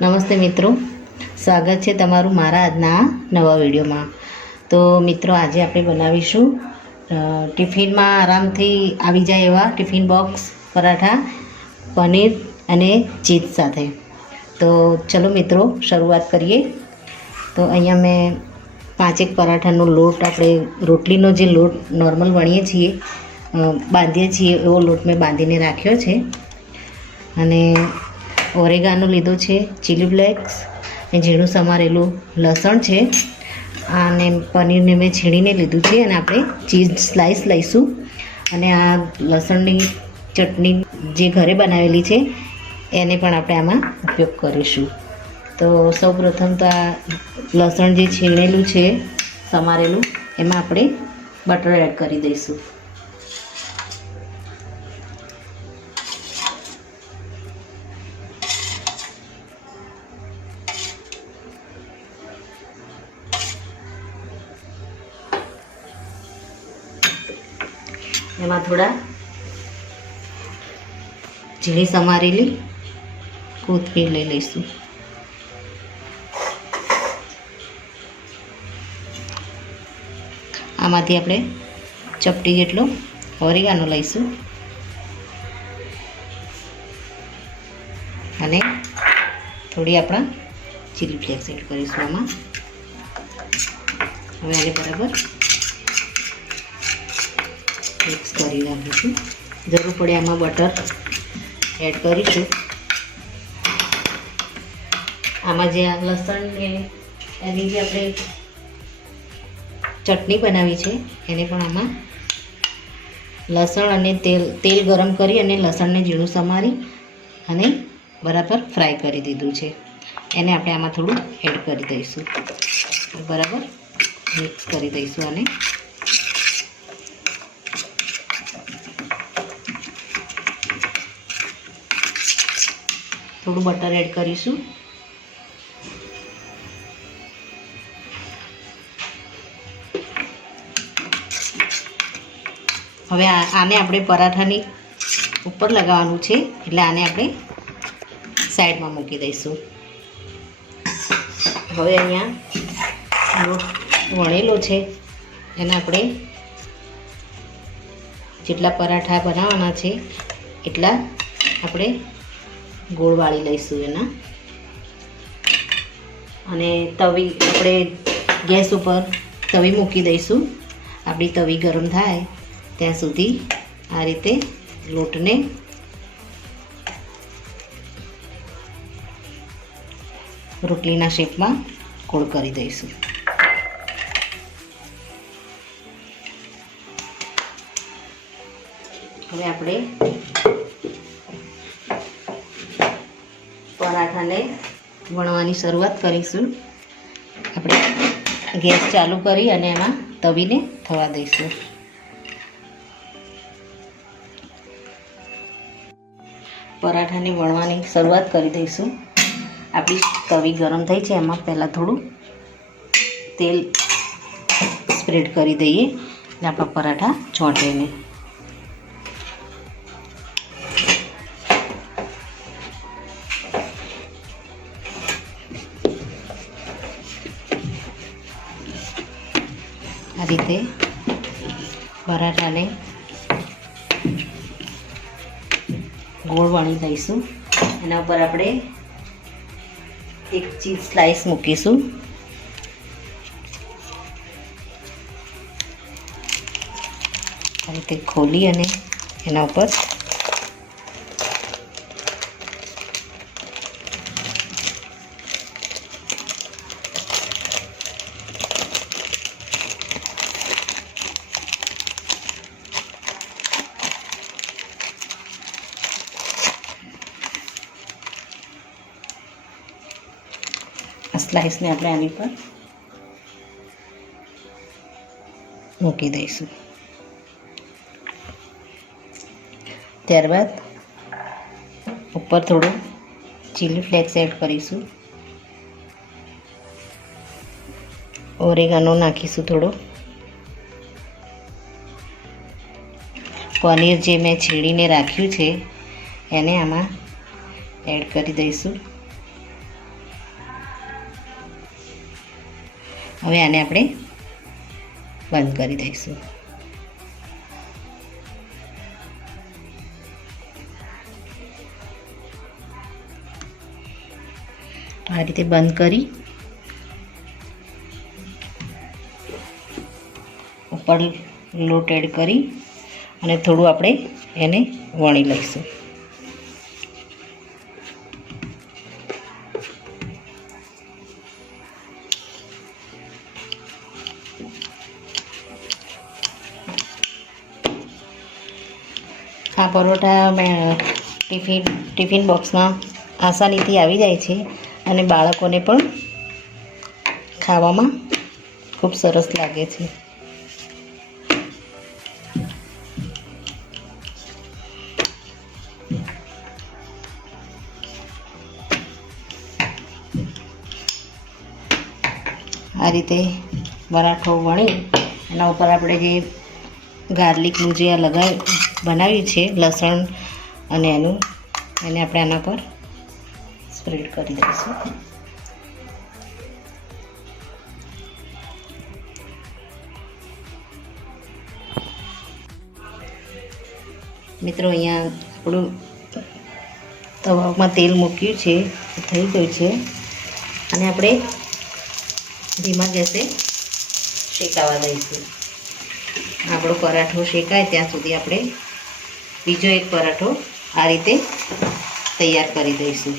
નમસ્તે મિત્રો, સ્વાગત છે તમારું મારા આજના નવા વિડીયોમાં. તો મિત્રો, આજે આપણે બનાવીશું ટિફિનમાં આરામથી આવી જાય એવા ટિફિન બોક્સ પરાઠા પનીર અને ચીઝ સાથે. તો ચલો મિત્રો, શરૂઆત કરીએ. તો અહીંયા મેં 5 પરાઠાનો લોટ, આપણે રોટલીનો જે લોટ નોર્મલ વણીએ છીએ, બાંધીએ છીએ, એવો લોટ મેં બાંધીને રાખ્યો છે. અને ઓરેગાનો લીધો છે, ચીલી ફ્લેક્સ ને ઝીણું સમારેલું લસણ છે, અને પનીરને મેં છીણીને લીધું છે. અને આપણે ચીઝ સ્લાઈસ લઈશું. અને આ લસણની ચટણી જે ઘરે બનાવેલી છે એને પણ આપણે આમાં ઉપયોગ કરીશું. તો સૌપ્રથમ તો આ લસણ જે છીણેલું છે સમારેલું, એમાં આપણે બટર એડ કરી દઈશું. એમાં થોડા ઝીણી સમારેલી કોથમીર લઈ લઈશું. આમાંથી આપણે ચપટી જેટલો ઓરેગાનો લઈશું. અને થોડી આપણા ચીલી ફ્લેક્સ એડ કરીશું આમાં. હવે આને બરાબર મિક્સ કરી નાખીશું. જરૂર પડે આમાં બટર એડ કરીશું. આમાં જે આ લસણ ને એની જે આપણે ચટણી બનાવી છે એને પણ આમાં લસણ અને તેલ ગરમ કરી અને લસણને ઝીણું સમારી અને બરાબર ફ્રાય કરી દીધું છે. એને આપણે આમાં થોડું એડ કરી દઈશું. બરાબર મિક્સ કરી દઈશું. અને થોડું બટર એડ કરીશું. હવે આને આપણે પરાઠાની ઉપર લગાવવાનું છે, એટલે આને આપણે સાઈડમાં મૂકી દઈશું. હવે અહીંયા લોટ વણેલો છે, એને આપણે જેટલા પરાઠા બનાવવાના છે એટલા આપણે ગોળ વાળી લઈશું એના. અને તવી આપણે ગેસ ઉપર તવી મૂકી દઈશું. આપણી તવી ગરમ થાય ત્યાં સુધી આ રીતે લોટને રોટલીના શેપમાં ગોળ કરી દઈશું. હવે આપણે પરાઠાને વણવાની શરૂઆત કરીશું. આપણે ગેસ ચાલુ કરી અને એમાં તવીને થવા દઈશું. પરાઠાને વણવાની શરૂઆત કરી દઈશું. આપણી તવી ગરમ થઈ છે, એમાં પહેલાં થોડું તેલ સ્પ્રેડ કરી દઈએ એટલે આપણા પરાઠા ચોંટે નહીં. આ રીતે પરાઠાને ગોળ વણી લઈશું. એના ઉપર આપણે એક ચીઝ સ્લાઈસ મૂકીશું. આ રીતે ખોલી અને એના ઉપર સ્લાઈસને આપણે આની પર મૂકી દઈશું. ત્યારબાદ ઉપર થોડું ચીલી ફ્લેક્સ એડ કરીશું. ઓરેગાનો નાખીશું થોડો. પનીર જે મેં છીણીને રાખ્યું છે એને આમાં એડ કરી દઈશું. હવે આને આપણે બંધ કરી દઈશું. આ રીતે બંધ કરી ઉપર લોટ એડ કરી અને થોડું આપણે એને વણી લઈશું. આ પરોઠા ટિફિન બોક્સમાં આસાનીથી આવી જાય છે અને બાળકોને પણ ખાવામાં ખૂબ સરસ લાગે છે. આ રીતે પરાઠો વણી એના ઉપર આપણે જે ગાર્લિકનું જે બનાવ્યું છે લસણ અને એને આપણે આના પર સ્પ્રેડ કરી દઈશું. મિત્રો અહીંયા આપણું તવામાં તેલ મૂક્યું છે, થઈ ગયું છે અને આપણે ધીમા ગેસે શેકાવા દઈશું. આપણો પરાઠો શેકાય ત્યાં સુધી આપણે બીજો એક પરાઠો આ રીતે તૈયાર કરી દઈશું.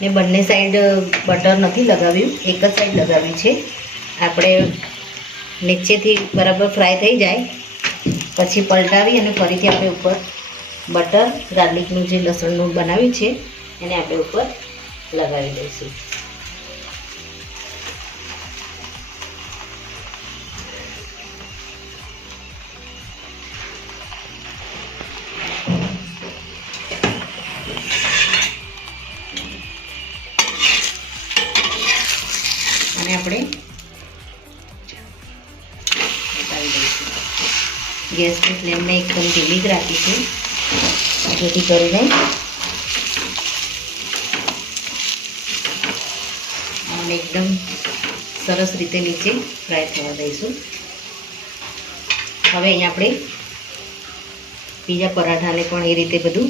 મેં બંને સાઈડ બટર નથી લગાવ્યું, એક જ સાઈડ લગાવ્યું છે. આપણે નીચેથી બરાબર ફ્રાય થઈ જાય પછી પલટાવી અને ફરીથી આપણે ઉપર બટર ગાર્લિકનું જે લસણનું બનાવ્યું છે એને આપણે ઉપર લગાવી દઈશું. અને આપણે બતાવી દઈશું. ગેસની ફ્લેમને એકદમ ધીમી જ રાખીશું જેથી કરીને અને એકદમ સરસ રીતે નીચે ફ્રાય થવા દઈશું. હવે અહીંયા આપણે બીજા પરાઠાને પણ એ રીતે બધું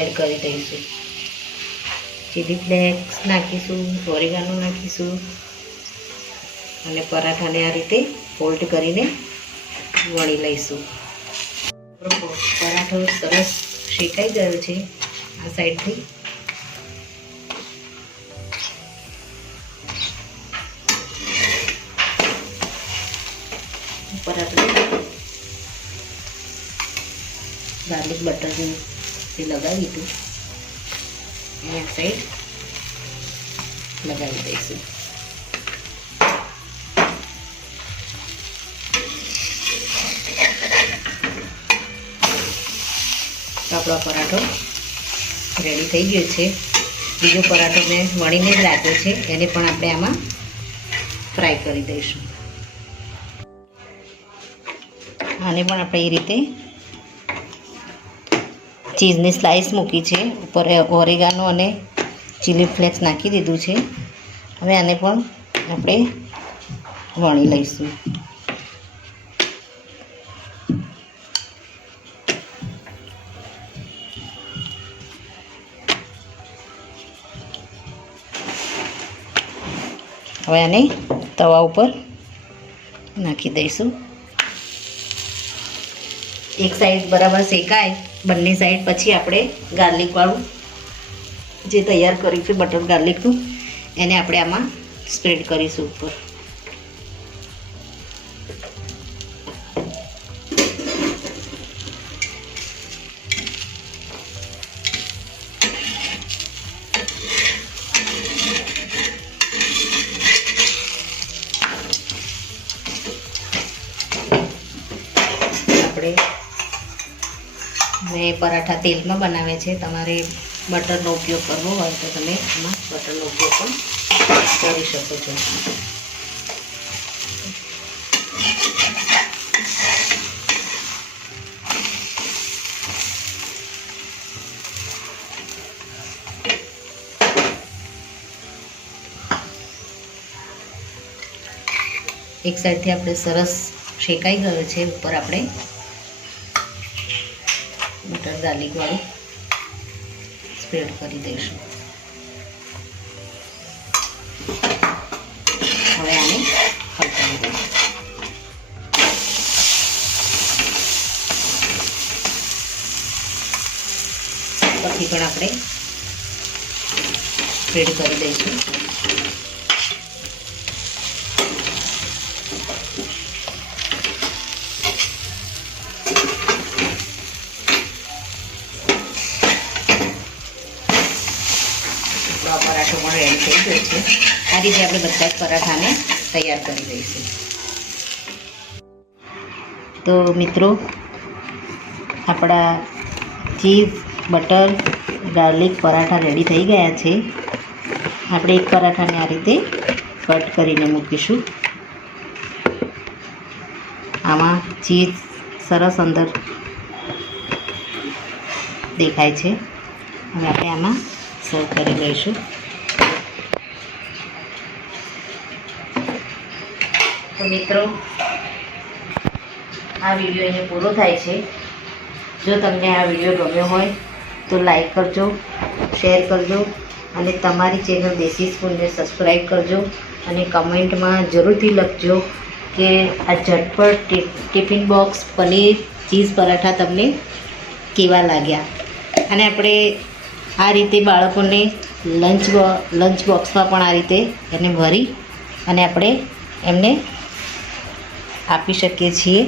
એડ કરી દઈશું. ચીલી ફ્લેક્સ નાખીશું, ઓરેગાનો નાખીશું અને પરાઠાને આ રીતે ફોલ્ડ કરીને વણી લઈશું. પરાઠો સરસ શેકાઈ ગયો છે આ સાઈડથી. ઉપર આપણે ગાર્લિક બટર જે લગાવ્યું હતું એ આ સાઈડ લગાવી દઈશું. આપણો પરાઠો રેડી થઈ ગયો છે. બીજો પરાઠો મેં વણીને જ રાખ્યો છે, એને પણ આપણે આમાં ફ્રાય કરી દઈશું. આને પણ આપણે એ રીતે ચીઝની સ્લાઇસ મૂકી છે, ઉપર ઓરેગાનો અને ચીલી ફ્લેક્સ નાખી દીધું છે. હવે આને પણ આપણે વણી લઈશું. હવે આને તવા ઉપર નાખી દઈશું. એક સાઈડ બરાબર શેકાય બંને સાઈડ પછી આપણે ગાર્લિકવાળું જે તૈયાર કર્યું છે બટર ગાર્લિકનું એને આપણે આમાં સ્પ્રેડ કરીશું ઉપર. મેં પરાઠા તેલમાં બનાવે છે, તમારે બટરનો ઉપયોગ કરવો હોય તો તમે એમાં બટરનો ઉપયોગ પણ કરી શકો છો. એક સાઈડથી આપણે સરસ શેકાઈ ગયો છે. ઉપર આપણે બટર ગાર્લિકવાળું સ્પ્રેડ કરી દઈશું. હવે આને હલકાવી દઈશું. પછી પણ આપણે સ્પ્રેડ કરી દઈશું. પરાઠો પણ રેડી થઈ ગયો છે. આ રીતે આપણે બધા જ પરાઠાને તૈયાર કરી દઈશું. તો મિત્રો, આપણા cheese butter garlic paratha ready થઈ ગયા છે. આપણે એક પરાઠાને આ રીતે કટ કરીને મૂકીશું. આમાં ચીઝ સરસ અંદર દેખાય છે. હવે આપણે આમાં સર્વ કરી લઈશું. તો મિત્રો, આ વિડીયો અહીં પૂરો થાય છે. જો તમને આ વિડીયો ગમ્યો હોય તો લાઈક કરજો, શેર કરજો અને તમારી ચેનલ દેશી સ્પૂનને સબસ્ક્રાઈબ કરજો. અને કમેન્ટમાં જરૂરથી લખજો કે આ ઝટપટ tiffin box paneer cheese paratha તમને કેવા લાગ્યા. અને આપણે આ રીતે બાળકોને લંચ બોક્સમાં પણ આ રીતે એને ભરી અને આપણે એમને આપી શકીએ છીએ.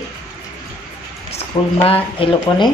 સ્કૂલમાં એ લોકોને